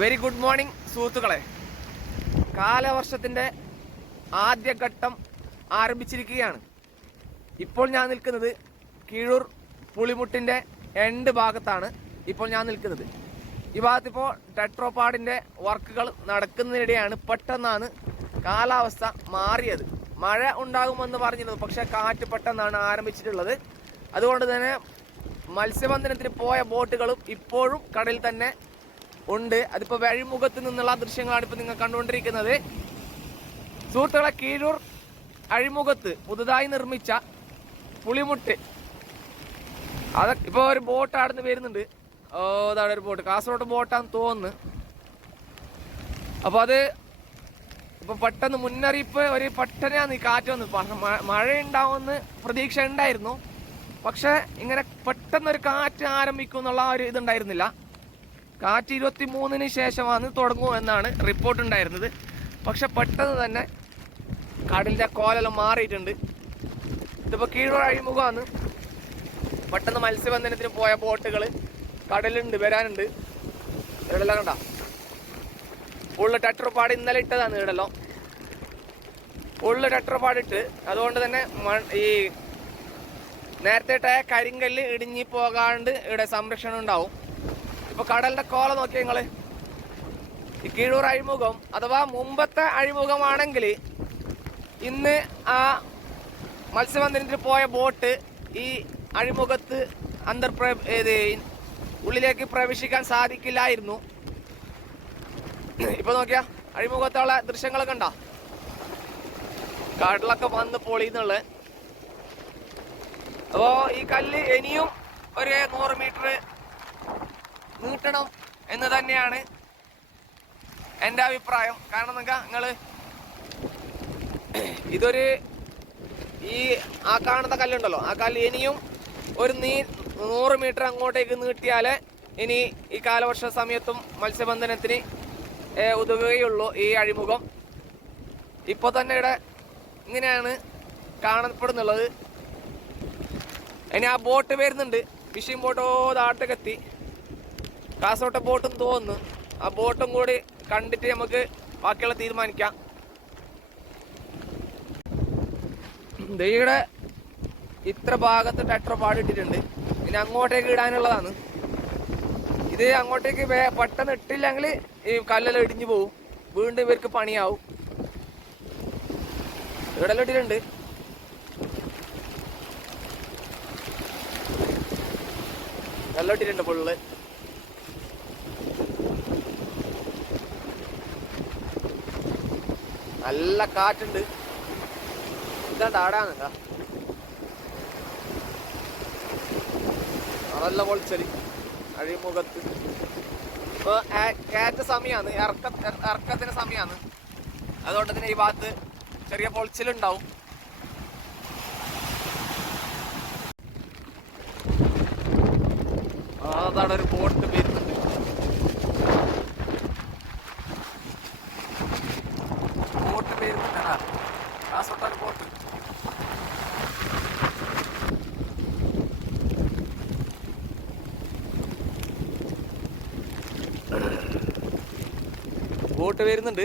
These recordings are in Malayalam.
വെരി ഗുഡ് മോർണിംഗ് സുഹൃത്തുക്കളെ. കാലവർഷത്തിന്റെ ആദ്യഘട്ടം ആരംഭിച്ചിരിക്കുകയാണ്. ഇപ്പോൾ ഞാൻ നിൽക്കുന്നത് കീഴൂർ പുളിമുട്ടിന്റെ എണ്ട് ഭാഗത്താണ് ഇപ്പോൾ ഞാൻ നിൽക്കുന്നത്. ഈ ഭാഗത്തിപ്പോൾ ടെട്രോപാഡിന്റെ വർക്കുകൾ നടക്കുന്നതിനിടെയാണ് പെട്ടെന്നാണ് കാലാവസ്ഥ മാറിയത്. മഴ ഉണ്ടാകുമെന്ന് പറഞ്ഞിരുന്നു പക്ഷേ കാറ്റ് പെട്ടെന്നാണ് ആരംഭിച്ചിട്ടുള്ളത്. അതുകൊണ്ട് തന്നെ മത്സ്യബന്ധനത്തിന് പോയ ബോട്ടുകളും ഇപ്പോഴും കടലിൽ തന്നെ ഉണ്ട്. അതിപ്പോൾ വഴിമുഖത്ത് നിന്നുള്ള ദൃശ്യങ്ങളാണ് ഇപ്പോൾ നിങ്ങൾ കണ്ടുകൊണ്ടിരിക്കുന്നത്. സുഹൃത്തുക്കളെ കീഴൂർ അഴിമുഖത്ത് പുതുതായി നിർമ്മിച്ച പുളിമുട്ട്. അത് ഇപ്പോൾ ഒരു ബോട്ട് ആടുന്ന് വരുന്നുണ്ട് ഓ അതാണ് ഒരു ബോട്ട്. കാസർഗോഡ് ബോട്ടാന്ന് തോന്നുന്നു. അപ്പോൾ അത് ഇപ്പൊ പെട്ടെന്ന് മുന്നറിയിപ്പ് ഒരു പെട്ടെന്നാണ് ഈ കാറ്റ് വന്ന് മഴ ഉണ്ടാവുമെന്ന് പ്രതീക്ഷ ഉണ്ടായിരുന്നു പക്ഷെ ഇങ്ങനെ പെട്ടെന്ന് ഒരു കാറ്റ് ആരംഭിക്കും എന്നുള്ള ഒരു ഇതുണ്ടായിരുന്നില്ല. കാറ്റ് ഇരുപത്തി മൂന്നിന് ശേഷമാണ് തുടങ്ങും എന്നാണ് റിപ്പോർട്ട് ഉണ്ടായിരുന്നത്. പക്ഷെ പെട്ടെന്ന് തന്നെ കടലിന്റെ കോലെല്ലാം മാറിയിട്ടുണ്ട്. ഇതിപ്പോ കീഴൂർ അഴിമുഖമാണ്. പെട്ടെന്ന് മത്സ്യബന്ധനത്തിന് പോയ ബോട്ടുകൾ കടലുണ്ട് വരാനുണ്ട്. ഇവിടെല്ലാം കണ്ട? ഉള്ള ടെട്രപ്പാട് ഇന്നലെ ഇട്ടതാണ് ഇവിടെല്ലാം. ഉള്ള ടെട്രപ്പാട് ഇട്ട്. അതുകൊണ്ട് തന്നെ ഈ നേരത്തെ ഇട്ട കരിങ്കല്ല് ഇടിഞ്ഞി പോകാണ്ട് ഇവിടെ സംരക്ഷണം ഉണ്ടാവും. ഇപ്പൊ കടലിന്റെ കോല നോക്കിയ നിങ്ങൾ. ഈ കീഴൂർ അഴിമുഖം അഥവാ മുമ്പത്തെ അഴിമുഖമാണെങ്കിൽ ഇന്ന് ആ മത്സ്യബന്ധനത്തിന് പോയ ബോട്ട് ഈ അഴിമുഖത്ത് അന്തർ ഏത് ഉള്ളിലേക്ക് പ്രവേശിക്കാൻ സാധിക്കില്ലായിരുന്നു. ഇപ്പൊ നോക്കിയാ അഴിമുഖത്തുള്ള ദൃശ്യങ്ങളൊക്കെ ഉണ്ടോ? കടലൊക്കെ വന്ന് പൊളിന്നുള്ള അപ്പോ ഈ കല്ല് ഇനിയും ഒരു നൂറ് മീറ്റർ നീട്ടണം എന്ന് തന്നെയാണ് എന്റെ അഭിപ്രായം. കാരണം നിങ്ങൾക്ക് നിങ്ങൾ ഇതൊരു ഈ ആ കാണുന്ന കല്ലുണ്ടല്ലോ ആ കല്ല് ഇനിയും ഒരു നീ നൂറ് മീറ്റർ അങ്ങോട്ടേക്ക് നീട്ടിയാലേ ഇനി ഈ കാലവർഷ സമയത്തും മത്സ്യബന്ധനത്തിന് ഉതവുകയുള്ളൂ ഈ അഴിമുഖം. ഇപ്പോൾ തന്നെ ഇവിടെ ഇങ്ങനെയാണ് കാണപ്പെടുന്നുള്ളത്. ഇനി ആ ബോട്ട് വരുന്നുണ്ട്. ഫിഷിംഗ് ബോട്ടോ എത്തി കാസോട്ടെ ബോട്ടും തോന്നുന്നു. ആ ബോട്ടും കൂടി കണ്ടിട്ട് നമുക്ക് ബാക്കിയുള്ള തീരുമാനിക്കാം. ദൈയുടെ ഇത്ര ഭാഗത്ത് ട്രാക്ടർ പാടിട്ടിട്ടുണ്ട് ഇനി അങ്ങോട്ടേക്ക് ഇടാനുള്ളതാണ്. ഇത് അങ്ങോട്ടേക്ക് പെട്ടെന്ന് ഇട്ടില്ലെങ്കിൽ ഈ കല്ലെല്ലാം ഇടിഞ്ഞു പോവും. വീണ്ടും ഇവർക്ക് പണിയാവും. ഇവിടെ എല്ലാം ഇട്ടിട്ടുണ്ട്. വെള്ളം ഇട്ടിട്ടുണ്ട് ഫുള്ള് നല്ല കാറ്റുണ്ട്. ഇതാണ്ട് ആടാണ്. നല്ല പൊളിച്ചൽ. അഴിമുഖത്ത്. ഇപ്പൊ കയറ്റ സമയമാണ് ഇറക്ക ഇറക്കത്തിന് സമയമാണ് അതുകൊണ്ട് തന്നെ ഈ ഭാഗത്ത് ചെറിയ പൊളിച്ചിലുണ്ടാവും. അതാണ് ഒരു ബോട്ട് വരുന്നുണ്ടാ കാസർഗോഡ് ബോട്ട് ബോട്ട് വരുന്നുണ്ട്.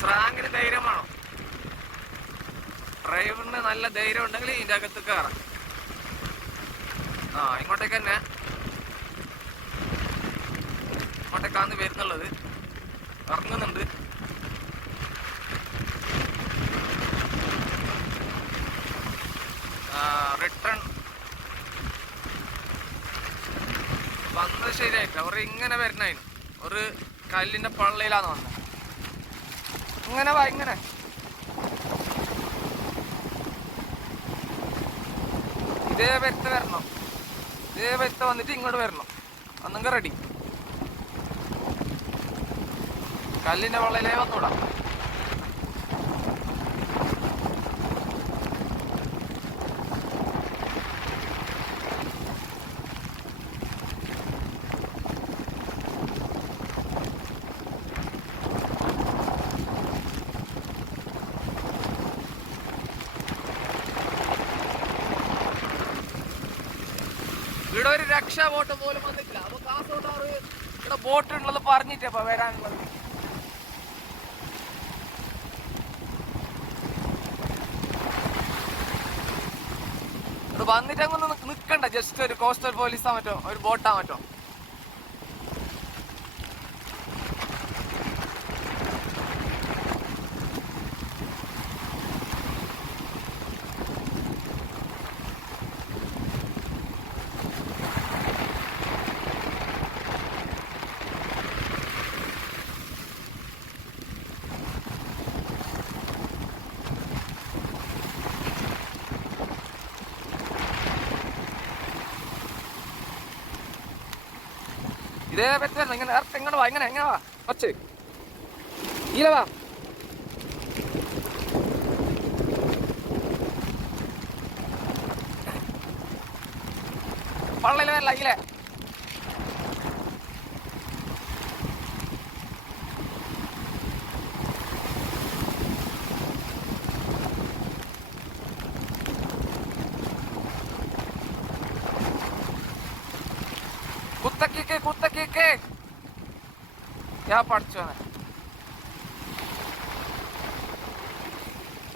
ധൈര്യം വേണം. ഡ്രൈവറിന് നല്ല ധൈര്യം ഉണ്ടെങ്കിൽ ഇതിന്റെ അകത്ത് കയറാം ആ ഇങ്ങോട്ടേക്ക് തന്നെ. ഇങ്ങോട്ടേക്കാന്ന് വരുന്നുള്ളത്. ഇറങ്ങുന്നുണ്ട്. റിട്ടേൺ വന്നത് ശരിയായിട്ടില്ല. അവർ ഇങ്ങനെ വരുന്നതിന്. ഒരു കല്ലിന്റെ പള്ളയിലാന്ന് വന്നത് ഇങ്ങനെ വാ ഇതേ വരുത്ത വരണം. ഇതേ വരുത്ത വന്നിട്ട് ഇങ്ങോട്ട് വരണം. അന്നെങ്കിൽ റെഡി കല്ലിന്റെ പള്ളയിലേ വന്നൂടാ ഇവിടെ ഒരു രക്ഷാ ബോട്ട് പോലും വന്നിട്ടില്ല. അപ്പൊ കാസർഗോഡ് ഇവിടെ ബോട്ട് ഉള്ളത് പറഞ്ഞിട്ടപ്പ വരാനുള്ളത് ഇവിടെ വന്നിട്ട് അങ്ങനെ നിൽക്കണ്ട ജസ്റ്റ് ഒരു കോസ്റ്റൽ പോലീസ് ആ മറ്റോ ഒരു ബോട്ടാ മറ്റോ. ഇതേ പറ്റുന്ന ഇങ്ങനെ ഇറക്കം ഇങ്ങോട്ട് വാ ഇങ്ങനെ എങ്ങനെ വാ കുറച്ച്. ഇല്ല വാ. പള്ളിയിൽ വരല ഈലെ കുത്തക്കിക്ക് കുത്തക്കിക്ക് ഞാൻ പഠിച്ചോനെ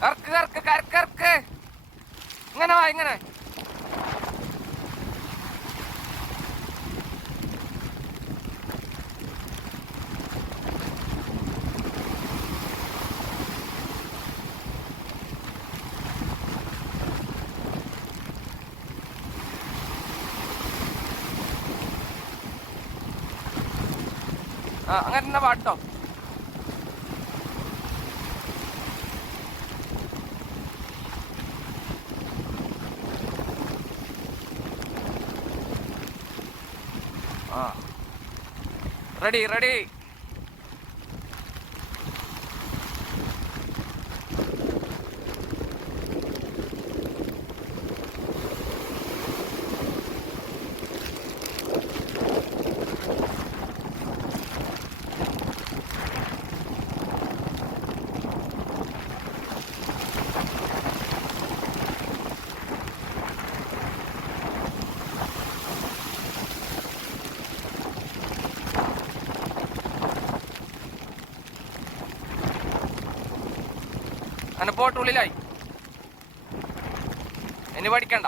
ഇറക്ക് ഇറക്ക് കരക്ക് ഇറക്ക് ഇങ്ങനെ വാ ഇങ്ങനെ. അങ്ങനെ തന്നെ പാട്ടോ ആ. Ready ready. അങ്ങനെ ബോട്ട് ഉള്ളിലായി ഇനി പഠിക്കണ്ട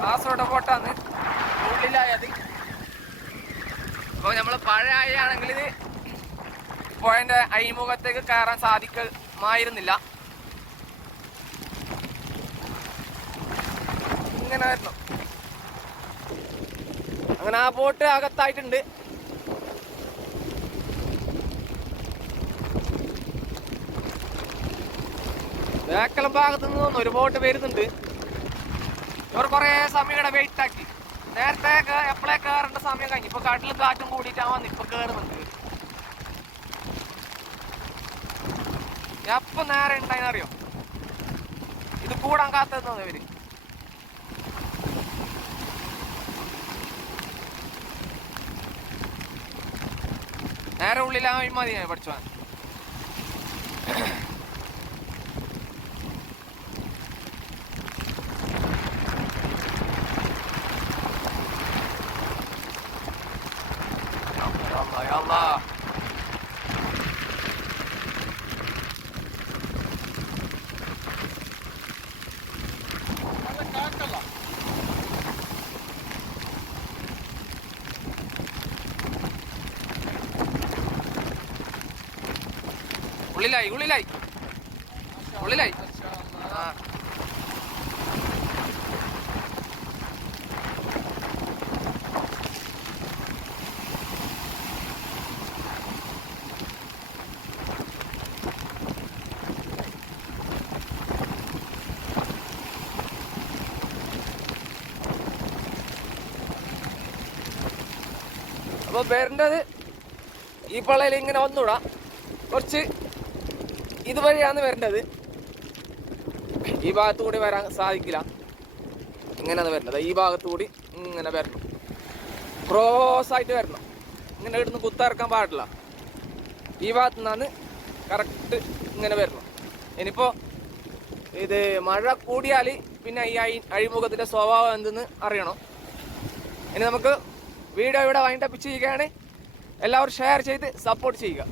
കാസർഗോഡ് ബോട്ടാന്ന് ഉള്ളിലായത് അപ്പോൾ നമ്മൾ പഴയ ആണെങ്കിൽ ഇത് പുഴന്റെ അഴിമുഖത്തേക്ക് കയറാൻ സാധിക്കുമായിരുന്നില്ല. ഇങ്ങനെ വരണം അങ്ങനെ ആ ബോട്ട് അകത്തായിട്ടുണ്ട്. വേക്കലം ഭാഗത്ത് നിന്ന് ഒരു ബോട്ട് വരുന്നുണ്ട്. ഇവർ കുറേ സമയം ഇവിടെ വെയിറ്റ് ആക്കി. നേരത്തെ എപ്പോഴേ കയറേണ്ട സമയം കഴിഞ്ഞു. ഇപ്പൊ കാട്ടിലും കാറ്റും കൂടിയിട്ടാ വന്ന് ഇപ്പൊ കേറുന്നുണ്ട് എപ്പൊ നേരെ ഉണ്ടായെന്നറിയോ ഇത് കൂടാൻ കാത്തുന്നത് ഇവർ. നേരെ ഉള്ളിലായി മതി പഠിച്ചു ഉള്ളിലായി ഉള്ളിലായി. ഉള്ളിലായി. ആ. അപ്പോൾ വരേണ്ടത് ഈ പള്ളയിൽ ഇങ്ങനെ വന്നൂടാ. കുറച്ച് ഇതുവഴിയാണ് വരേണ്ടത്. ഈ ഭാഗത്തു കൂടി വരാൻ സാധിക്കില്ല. ഇങ്ങനെയാണ് വരേണ്ടത്. ഈ ഭാഗത്തുകൂടി ഇങ്ങനെ വരണം. ക്രോസ് ആയിട്ട് വരണം. ഇങ്ങനെ ഇവിടുന്ന് കുത്തിറക്കാൻ പാടില്ല. ഈ ഭാഗത്തു നിന്നാണ് കറക്റ്റ് ഇങ്ങനെ വരണം. ഇനിയിപ്പോൾ ഇത് മഴ കൂടിയാൽ പിന്നെ ഈ അഴി അഴിമുഖത്തിന്റെ സ്വഭാവം എന്തെന്ന് അറിയണം. ഇനി നമുക്ക് വീഡിയോ ഇവിടെ വൈൻഡപ്പ് ചെയ്യുകയാണ് എല്ലാവരും ഷെയർ ചെയ്ത് സപ്പോർട്ട് ചെയ്യുക.